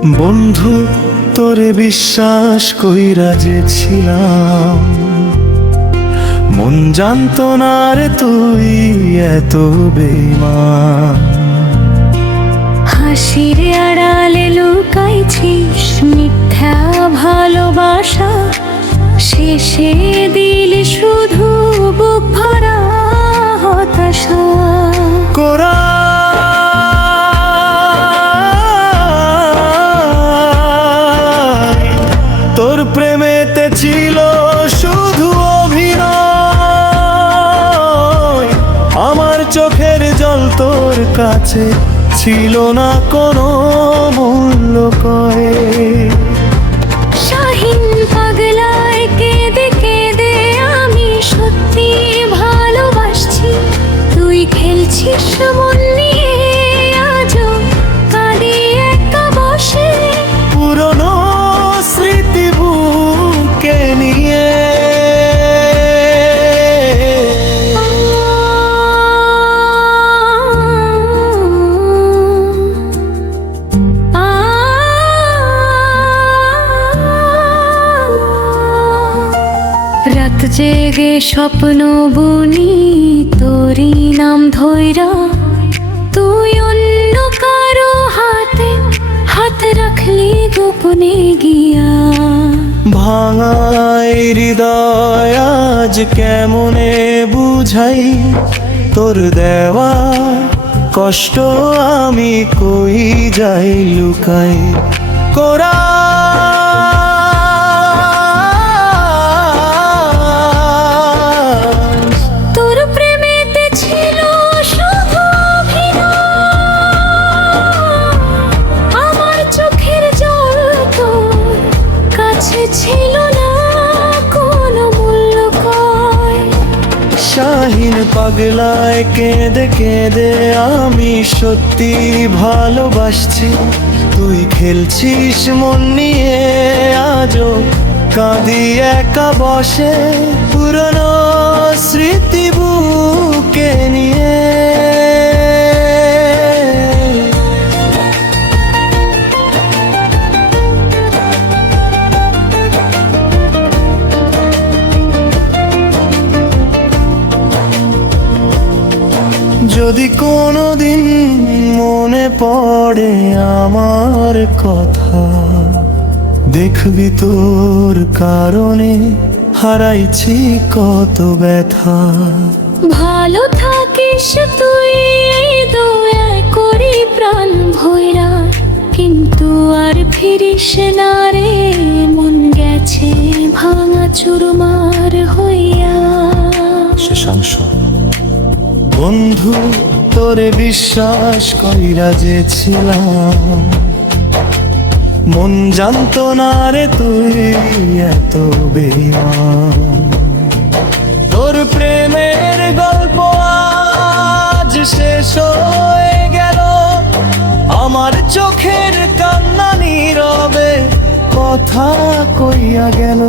বন্ধু তোরে বিশ্বাস কইরা যে ছিলাম, মন জানতো না রে তুই এত বেঈমান। হাসির আড়ালে লুকাইছিস মিথ্যা ভালোবাসা, শেষে দিলি শুধু বুক ভরা হতাশা। তোর প্রেমেতে ছিল শুধু অভিনয়, আমার চোখের জল তোর কাছে ছিল না কোনো মূল্য কয়ে। শাহিন পাগলায় কেঁদে কেঁদে আমি সত্যি ভালোবাসছি, তুই খেলছিস মন নিয়ে আজও কাঁদি একা বসে। পুরনো স্মৃতি বুকে নিয়ে রাত জেগে স্বপ্ন বুনি তোরি নাম ধইরা, তুই অন্য কারো হাতে হাত রাখলি গোপনে গিয়া। ভাঙাই হৃদয় আজ কেমনে বুঝাই, তোর দেওয়া কষ্ট আমি কই যাই লুকাই। কোরা তোর প্রেমেতে ছিল শুধু অভিনয়, আমার চোখের জল তোর কাছে ছিল না কোনো মূল্য কয়। শাহিন পাগলায় কেঁদে কেঁদে আমি সত্যি ভালোবাসছি, তুই খেলছিস মন নিয়ে আজও কাঁদি একা বসে। পুরনো স্মৃতি বুকে নিয়ে যদি কোনোদিন মনে পড়ে আমার কথা, দেখবি তোর কারণে হারাইছি কত ব্যথা। ভালো থাকিস তুই এই দয়া করি প্রাণ ভৈরা, কিন্তু আর ফিরিস না রে মন গেছে ভাঙা চুরমার হইয়া। শেষাংশ। বন্ধু তোরে বিশ্বাস কইরা যে ছিলাম, মন জানতো না রে তুই এত বেঈমান। তোর প্রেমের গল্প আজ শেষ হয়ে গেল, আমার চোখের কান্না নীরবে কথা কইয়া গেল।